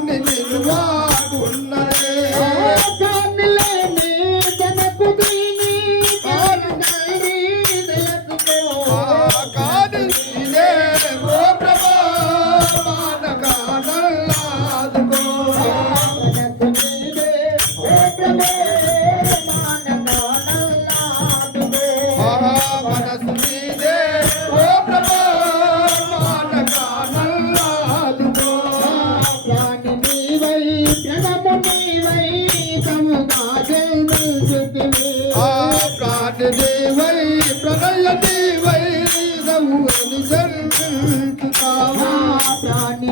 Nini Nini Nini Nini पाण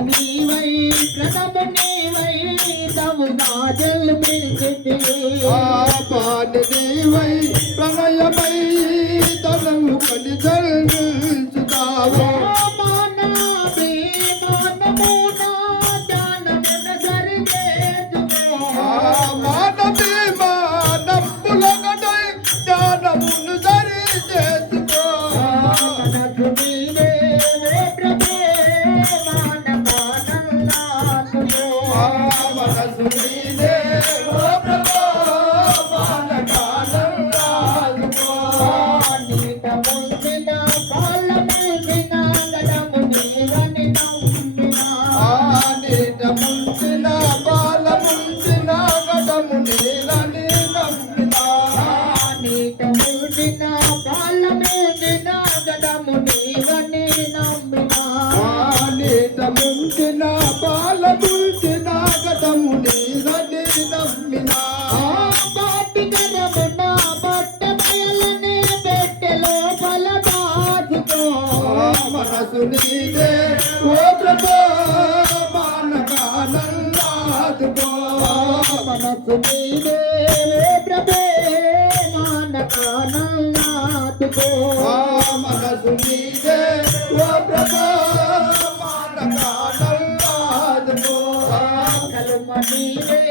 वई प्रम देव तम नादल पेआ మనకు మీదే ప్రభే మానకానందాతుకో మనసు మీదే ఓ ప్రభా మానకానందాతుకో కలుమ మీదే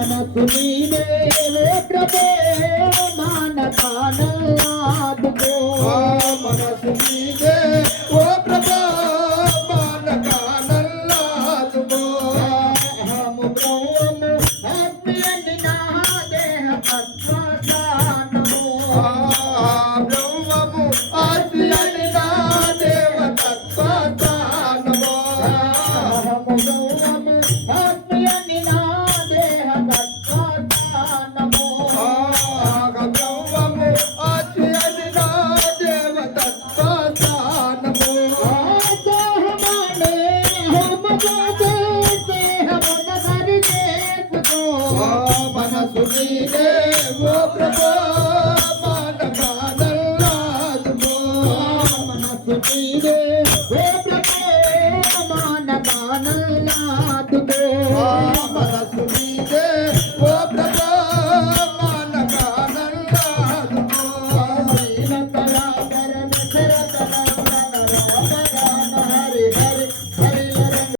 మనకు నీవే ప్రభు మనసు నీదే ఓ ప్రభు మాట కాదల్లా మనసు నీదే